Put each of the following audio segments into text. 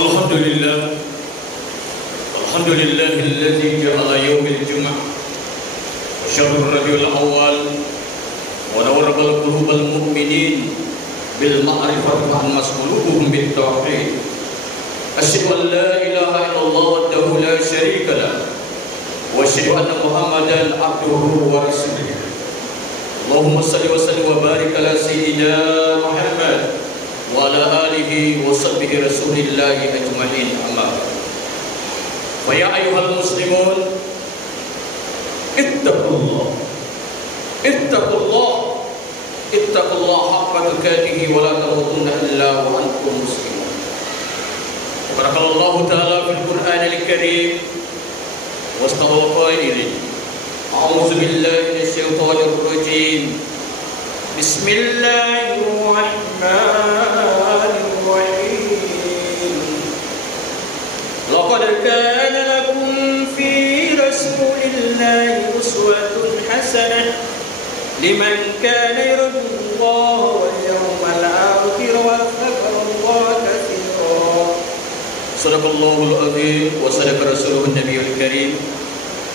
Alhamdulillah, alhamdulillahilladzi ja'ala yaumil jum'ah wa syahrul rabiul awal wa nawwara qulubal mu'minin bil ma'rifati wa masquluhum bit tauhid. Asyhadu an la ilaha illallah wahdahu la syarika lah wa asyhadu anna Muhammadan abduhu wa rasuluh. Allahumma salli wa sallim wa barik ala sayyidina Muhammad wa ala alihi wa sahbihi rasulillahi ajma'in. Amma wa ya ayyuhal muslimun ittaqullah haqqa tuqatih wa la tamutunna illa wa antum muslimun. Barakallahu ta'ala fil Qur'anil Karim wastawal qailin a'udzu billahi minasy syaithanir rajim. Bismillahirrahmanirrahim. Laqad kana lakum fi rasulillahi uswatun hasanah liman kana yarjullaha wal yawmal akhir wa dzakarallaha katsiran. Shadaqallahul azim wa sadaqa rasuluhun nabiyul karim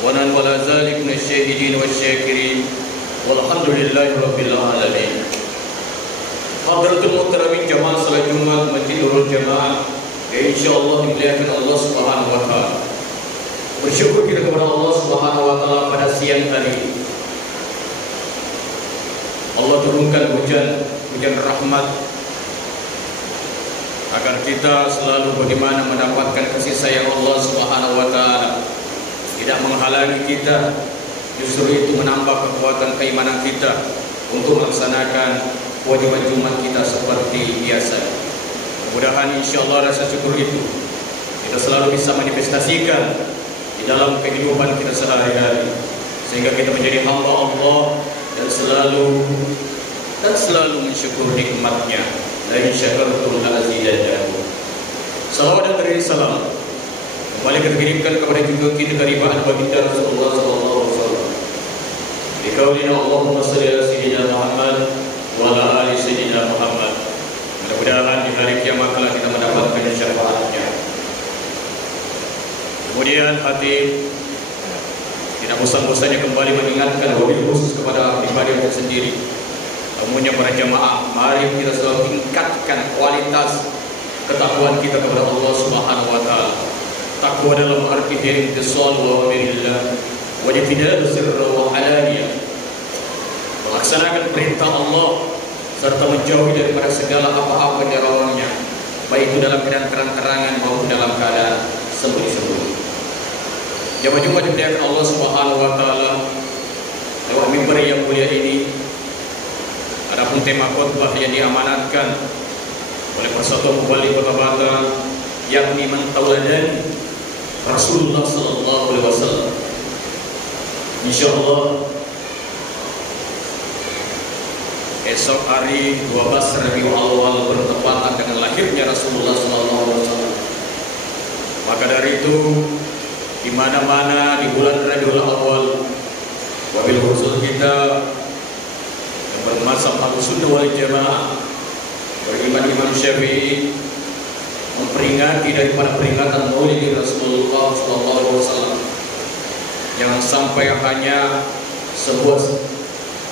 wa nahnu ala dzalika minasyahidin wasyakirin. Walhamdulillahi rabbil alamin. Hadratul muhtaramin jamaah salat Jumat Masjid Nurul Jamaah yang insyaallah dimuliakan Allah Subhanahu wa taala. Bersyukur kita kepada Allah Subhanahu wa taala pada siang hari Allah turunkan hujan rahmat agar kita selalu bagaimana mendapatkan kasih sayang Allah Subhanahu wa taala. Tidak menghalangi kita, justru itu menambah kekuatan keimanan kita untuk melaksanakan kewajiban Jumat kita seperti biasa. Mudah-mudahan insyaallah rasa syukur itu kita selalu bisa manifestasikan di dalam kehidupan kita sehari-hari, sehingga kita menjadi hamba Allah dan selalu mensyukur nikmat-Nya. La in syakartum la azidannakum. Salawat dan beri salam kembali kita kirimkan kepada junjungan kita karibaan baginda Rasulullah sallallahu alaihi wasallam. Bikaulina Allahumma salli ala sayyidina Muhammad wa ala ali sayyidina Muhammad. Mudah-mudahan di hari kiamat kelak kita mendapatkan syafaatnya. Kemudian hati tidak bosan-bosannya kembali mengingatkan wabil khusus kepada pribadi kita sendiri. Umumnya para jamaah, mari kita selalu tingkatkan kualitas ketakwaan kita kepada Allah Subhanahu wa taala. Takwa dalam arti intisal wa amrillah wa jitihad sirra wa alaniyah. Melaksanakan perintah Allah serta menjauhi daripada segala apa-apa dilarangnya, baik itu dalam keadaan terang-terangan maupun dalam keadaan sembunyi-sembunyi. Jamaah Jumat dimuliakan Allah Subhanahu wa taala. Lewat mimbar yang mulia ini, adapun tema khutbah yang diamanatkan oleh Persatuan Mubalik Kota Batam, yakni mentauladani Rasulullah sallallahu alaihi wasallam. Insyaallah esok hari 12 Rabiul Awal bertepatan dengan lahirnya Rasulullah sallallahu alaihi wasallam. Maka dari itu di mana-mana di bulan Rabiul Awal, wabil khusus kita yang bermazhab Ahlussunnah wal Jamaah beriman Imam Syafi'i memperingati daripada peringatan Maulid Rasulullah sallallahu alaihi wasallam. Jangan sampai hanya sebuah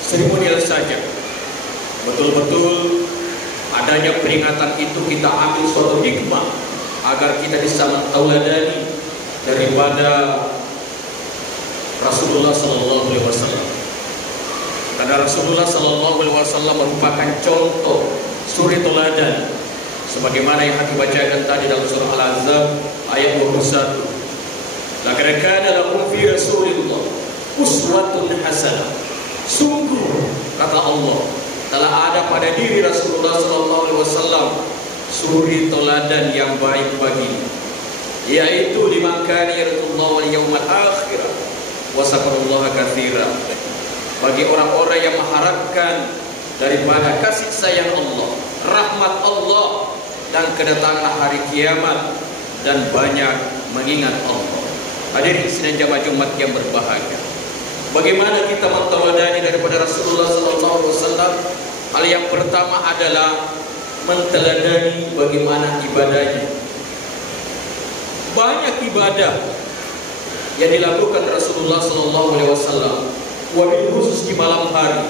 seremonial saja. Betul-betul adanya peringatan itu kita ambil suatu hikmah agar kita bisa mentauladani daripada Rasulullah sallallahu alaihi wasallam. Karena Rasulullah sallallahu alaihi wasallam merupakan contoh suri teladan sebagaimana yang kita bacakan tadi dalam surah Al-Ahzab ayat 21. Laqad kana lakum fi Rasulillah uswatun hasanah. Sungguh kata Allah telah ada pada diri Rasulullah sallallahu alaihi wasallam suri teladan yang baik bagi, yaitu liman kana yarjullaha wal yawmal akhir wa dzakarallaha katsiran. Bagi orang-orang yang mengharapkan daripada kasih sayang Allah, rahmat Allah dan kedatangan hari kiamat dan banyak mengingat Allah. Hadirin sidang jamaah Jumat yang berbahagia, bagaimana kita mentauladani daripada Rasulullah sallallahu alaihi wasallam? Hal yang pertama adalah menteladani bagaimana ibadahnya. banyak ibadah yang dilakukan Rasulullah SAW, wabil khusus di malam hari,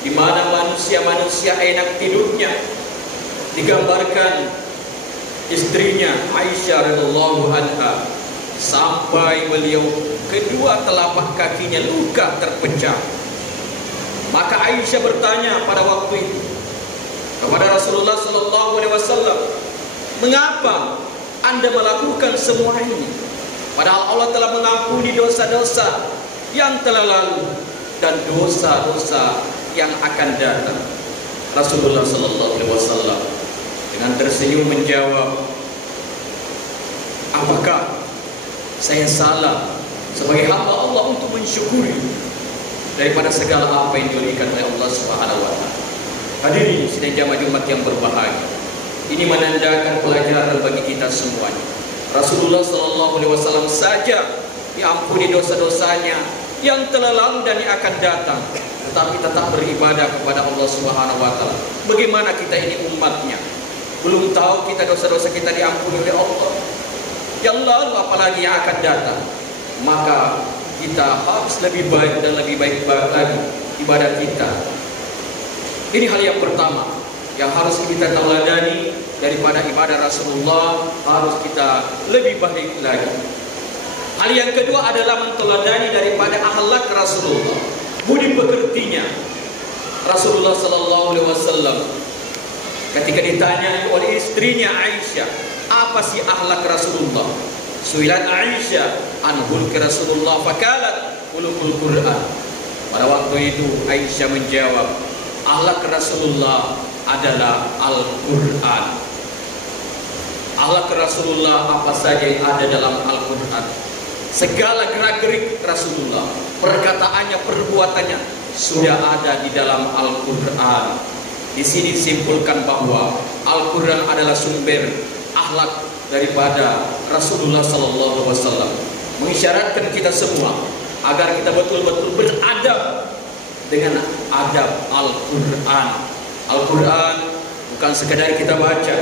di mana manusia-manusia enak tidurnya. Digambarkan istrinya Aisyah radhiyallahu anha sampai beliau kedua telapak kakinya luka terpecah. Maka Aisyah bertanya pada waktu itu kepada Rasulullah SAW, mengapa Anda melakukan semua ini? Padahal Allah telah mengampuni dosa-dosa yang telah lalu dan dosa-dosa yang akan datang. Rasulullah SAW dengan tersenyum menjawab, apakah saya salah sebagai hamba Allah untuk mensyukuri daripada segala apa yang diberikan oleh Allah Subhanahu wa taala? Hadirin sidang jamaah Jumat yang berbahagia, ini menandakan pelajaran bagi kita semuanya. Rasulullah SAW saja diampuni dosa-dosanya yang telah lalu dan yang akan datang, tetapi tetap beribadah kepada Allah Subhanahu wa taala. Bagaimana kita ini umatnya? Belum tahu kita dosa-dosa kita diampuni oleh Allah yang lalu, apalagi yang akan datang. Maka kita harus lebih baik dan lebih baik lagi ibadah kita. Ini hal yang pertama yang harus kita teladani daripada ibadah Rasulullah, harus kita lebih baik lagi. Hal yang kedua adalah menteladani daripada akhlak Rasulullah, budi pekertinya. Rasulullah SAW ketika ditanya oleh istrinya Aisyah, apa sih akhlak Rasulullah? Suilat Aisyah an hulki Rasulullah fakalat ulukul Quran. Pada waktu itu Aisyah menjawab, akhlak Rasulullah adalah Al-Quran. Akhlak Rasulullah apa saja yang ada dalam Al-Quran. Segala gerak-gerik Rasulullah, perkataannya, perbuatannya sudah ada di dalam Al-Quran. Di sini disimpulkan bahwa Al-Quran adalah sumber akhlak daripada Rasulullah SAW, mengisyaratkan kita semua agar kita betul-betul beradab dengan adab Al-Quran. Al-Quran bukan sekadar kita baca,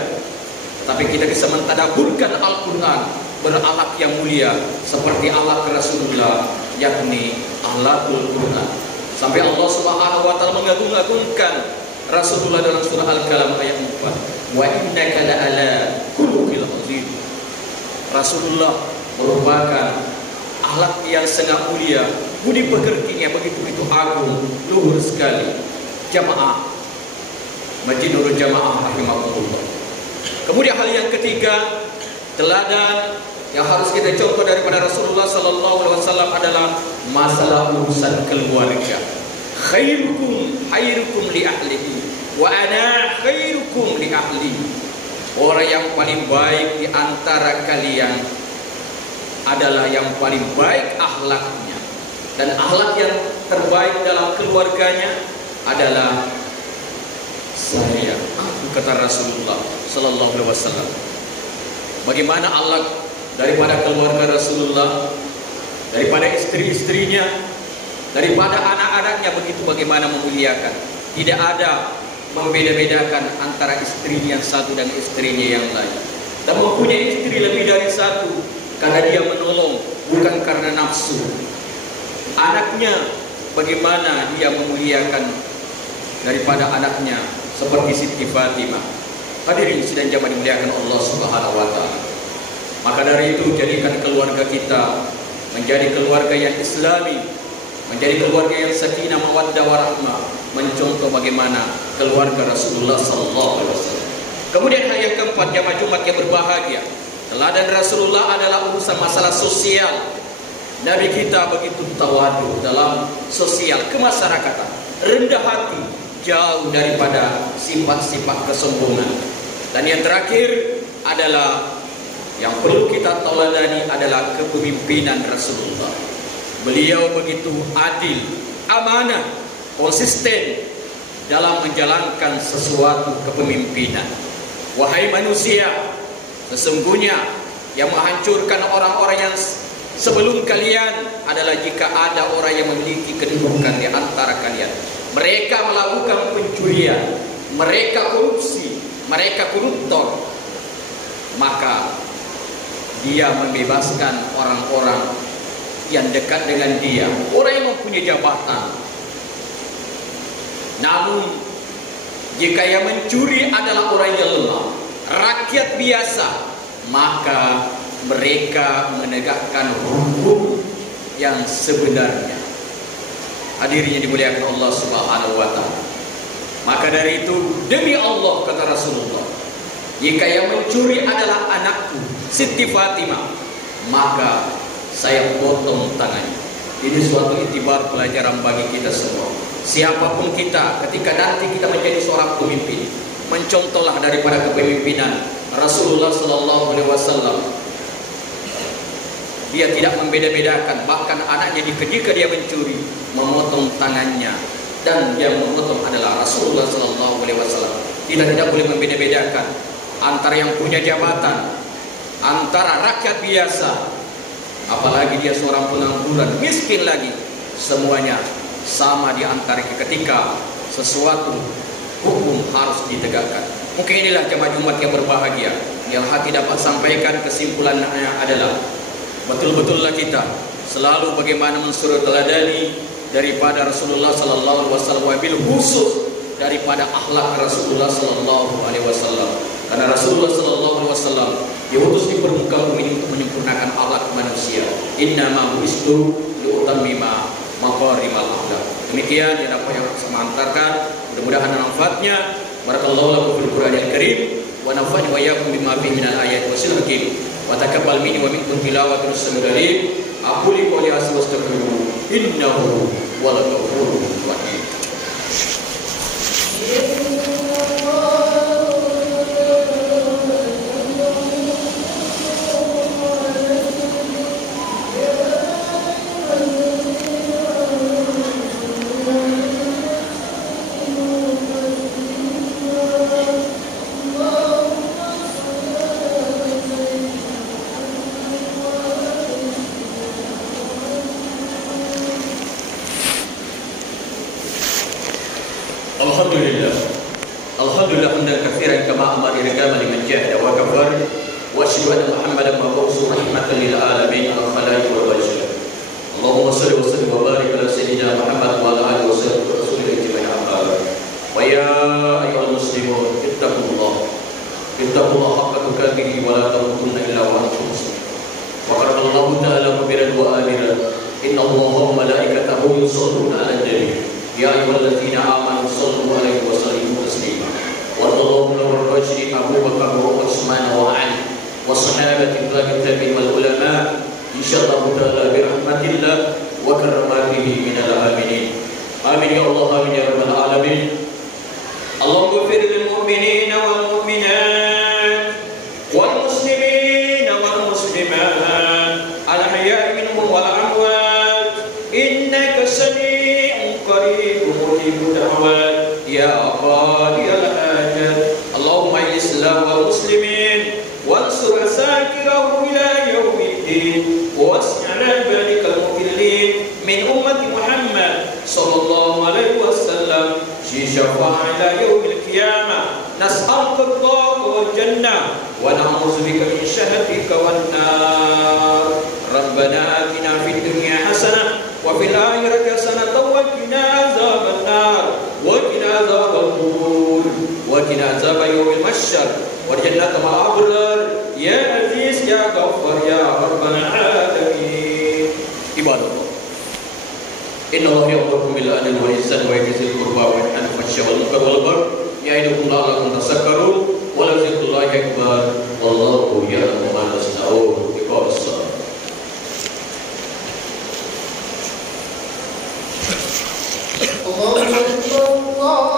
tapi kita bisa mentadaburkan Al-Quran, berakhlak yang mulia seperti akhlak Rasulullah, yakni akhlakul Quran. Sampai Allah Subhanahu wa taala mengagung-agungkan Rasulullah dalam surah Al-Qalam ayat 4, wa innaka la'ala khuluqil azim. Rasulullah merupakan akhlak yang sangat mulia, budi pekertinya begitu agung, luhur sekali. Jamaah Masjid Nurul Jamaah rahimahullah. Kemudian hal yang ketiga, teladan yang harus kita contoh daripada Rasulullah SAW adalah masalah urusan keluarga. Khairukum li ahlihi wa ana khairukum li ahli. Orang yang paling baik di antara kalian adalah yang paling baik akhlaknya, dan akhlak yang terbaik dalam keluarganya adalah saya, kata Rasulullah sallallahu alaihi wasallam. Bagaimana akhlak daripada keluarga Rasulullah, daripada istri-istrinya, daripada anak-anaknya, begitu bagaimana memuliakan. Tidak ada membeda-bedakan antara istrinya yang satu dan istrinya yang lain. Dan mempunyai istri lebih dari satu karena dia menolong, bukan karena nafsu. Anaknya, bagaimana dia memuliakan daripada anaknya, seperti Siti Fatimah. Hadirin sidang jamaah dimuliakan Allah Subhanahu wa taala. Maka dari itu, jadikan keluarga kita menjadi keluarga yang islami, menjadi keluarga yang sakinah mawaddah warahmah, mencontoh bagaimana keluarga Rasulullah sallallahu alaihi wasallam. Kemudian hal yang keempat, jamaah Jumat yang berbahagia, teladan Rasulullah adalah urusan masalah sosial. Nabi kita begitu tawadu dalam sosial kemasyarakatan, rendah hati, jauh daripada sifat-sifat kesombongan. Dan yang terakhir adalah yang perlu kita teladani adalah kepemimpinan Rasulullah. Beliau begitu adil, amanah, konsisten dalam menjalankan sesuatu kepemimpinan. Wahai manusia, sesungguhnya yang menghancurkan orang-orang yang sebelum kalian adalah jika ada orang yang memiliki kedudukan di antara kalian. Mereka melakukan pencurian, mereka korupsi, mereka koruptor. Maka dia membebaskan orang-orang yang dekat dengan dia, orang yang mempunyai jabatan. Namun jika yang mencuri adalah orang yang lemah, rakyat biasa, maka mereka menegakkan hukum yang sebenarnya. Hadirin yang dimuliakan Allah Subhanahu wa taala. Maka dari itu, demi Allah, kata Rasulullah, jika yang mencuri adalah anakku Siti Fatimah, maka saya potong tangannya. Ini suatu iktibar pelajaran bagi kita semua. Siapapun kita, ketika nanti kita menjadi seorang pemimpin, mencontohlah daripada kepemimpinan Rasulullah Sallallahu Alaihi Wasallam. Dia tidak membeda-bedakan, bahkan anaknya ketika dia mencuri, memotong tangannya, dan yang memotong adalah Rasulullah Sallallahu Alaihi Wasallam. Kita tidak boleh membeda-bedakan antara yang punya jabatan, antara rakyat biasa, apalagi dia seorang pengangguran, miskin lagi, semuanya sama di antara ketika sesuatu hukum harus ditegakkan. Mungkin inilah jemaah Jumat yang berbahagia, yang hati dapat sampaikan kesimpulannya adalah betul-betullah kita selalu bagaimana mensuruh teladani daripada Rasulullah Sallallahu Alaihi Wasallam, wabil khusus daripada akhlak Rasulullah Sallallahu Alaihi Wasallam. Karena Rasulullah Sallallahu Alaihi Wasallam diutus di permukaan bumi ini untuk menyempurnakan akhlak manusia. Innama bu'istu liutammima makarimal akhlak. Demikian yang dapat yang saya mengantarkan. Mudah-mudahan manfaatnya. Barakallahu lakum fil Qur'anil Karim wa nafa'ani wa iyyakum bima fihi minal ayati wasil hakim. Wa taqabbal minni wa minkum tilawatan as-sami'ul alim. Aqulu qawli hadza wa astaghfiruhu innahu wal ghafurur rahim. Alhamdulillah hamdan katsiran kama amara irgama liman jahada wa kafar wa asyhadu anna Muhammadan mab'uthun rahmatan lil alamin al khalaiq wal bashar. Allahumma shalli wa sallim wa barik ala sayyidina Muhammad wa ala alihi wa sahbihi rasulil ijma'i amma. Wa ya ayyuhal muslimun ittaqullah haqqa tuqatih wa la tamutunna illa wa antum muslimun. Wa qala Allah ta'ala mubiran wa amiran inna Allaha wa malaikatahu yusholluna 'alan nabi. Ya ayyuhalladzina amanu shallu 'alaihi wa sallimu taslima. Wallahu nurul rajuli Abu Bakar wa Utsman wa Ali wa sahabati tabi'in wal ulama insyaallah ta'ala bi rahmatillah wa karamatihi minal aminin. Amin ya Allah, amin ya rabbal alamin. Allahumma ighfir lil mu'minina wal mu'minat wal muslimina wal muslimat al ahya'i minhum wal amwat innaka sami'un qaribun mujibud da'wat ya qadiyal hajat. Allahumma islam wal muslimin wansur asakirahu ila yaumiddin was'ala balikal mukillin min ummati Muhammad sallallahu alaihi wasallam fi syafa'ati ila yaumil qiyamah. Nas'aluka ridhaka wal jannah wa na'udzu bika min syahhatika wan nar. Rabbana atina fid dunya hasanah wa fil akhirati hasanatan wa qina azaban nar wa qina azabal qubur wa qina azab yaumil mahsyar wa jannata ma'al abrar ya aziz ya ghaffar ya rabbal alamin. Ibadallah, inna Allah ya'muru bil adli wal ihsani wa ita'i dzil qurba wa yanha 'anil fahsya'i wal munkari wal baghi ya'idukum la'allakum tadhakkarun wa la zikrullahi akbar wallahu ya'lamu ma tasna'un. Muhammadur Rasulullah.